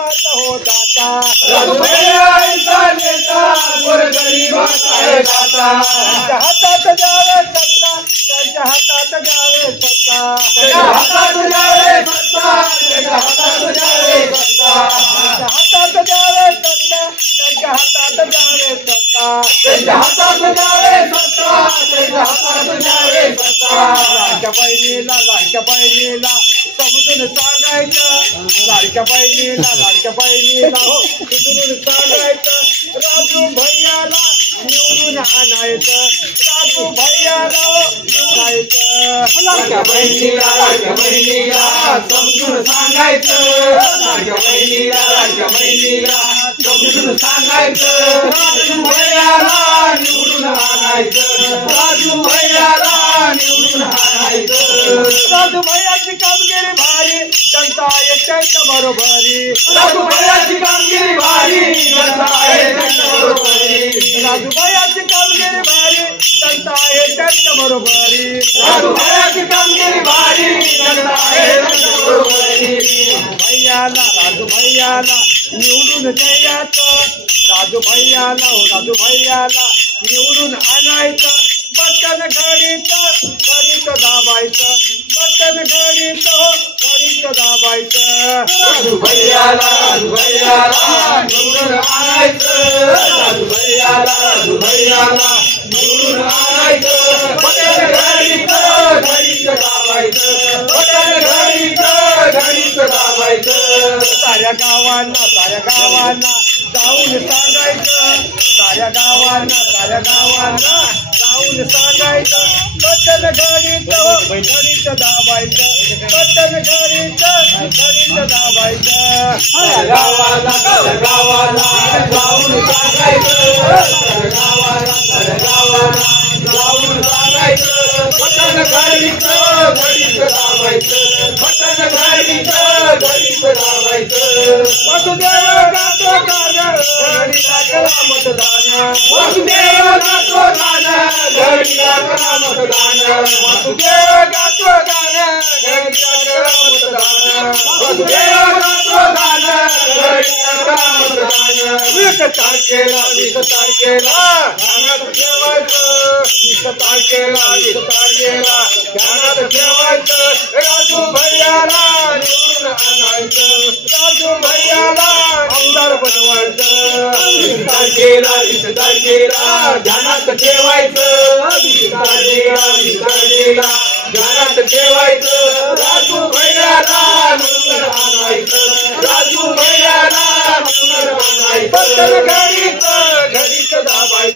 गरीबाचा हो दाता राजू भैया ऐसा नेता गोरगरिबाचा आहे दाता त्यांच्या हातात द्यावे सत्ता त्यांच्या हातात द्यावे सत्ता त्याच्या हातात द्यावे सत्ता त्याच्या हातात द्यावे सत्ता त्यांच्या हातात द्यावे सत्ता त्यांच्या हातात द्यावे सत्ता त्याच्या हातात द्यावे सत्ता त्याच्या हातात द्यावे सत्ता लाडक्या बहिणीला समजून सांगायचं लाडक्या बहिणीला हो समजून सांगायचं राजू भैयाला निवडून आणायचं राजू भैयाला हो निवडायचं लाडक्या बहिणीला समजून सांगायचं लाडक्या बहिणीला समजून सांगायचं राजू भैयाला निवडून आणायचं राजू भैयाला निवडून आणायचं राजू भैयाची कामगिरी भारी जनता आहे त्यांच्या बरोबरी राजू भैयाची कामगिरी भारी जनता आहे त्यांच्या बरोबरी राजू भैयाची कामगिरी भारी जनता आहे त्यांच्या बरोबरी राजू भैयाची कामगिरी भारी जनता आहे त्यांच्या बरोबरी राजू भैयाला निवडून द्यायचं राजू भैयाला निवडून आणायचं बटन घडीत दाबायचं बटन घडीत दाबायचं राजू भैयाला निवडून आणायचं राजू भैयाला निवडून आणायचं बटन घडीत दाबायचं बटन घडीत दाबायचं साऱ्या गावांना जाऊन सांगायचं साऱ्या गावांना जाऊन सांगायचं बटन घडीत दाबायचं बटन घडीत दाबायचं गावाला जाऊन सांगायचं गावाला जाऊन सांगायचं बटन घडीत दाबायचं बटन घडीत दाबायचं वसुदेव गातो गाणं घडीला करा मतदान वसुदेव गातो गाणं घडीला करा मतदान वसुदेव गातो गाणं घडीला करा मतदान वसुदेव गातो गाणं घडीला करा मतदान 20 तारखेला ध्यानात ठेवायचं 20 तारखेला ध्यानात ठेवायचं राजू भैयाला निवडून आणायचं राजू भैयाला आमदार बनवायचं 20 तारखेला ध्यानात ठेवायचं 20 तारखेला ध्यानात ठेवायचं राजू भैयाला निवडून आणायचं राजू भैयाला निवडून आणायचं बटन घडीत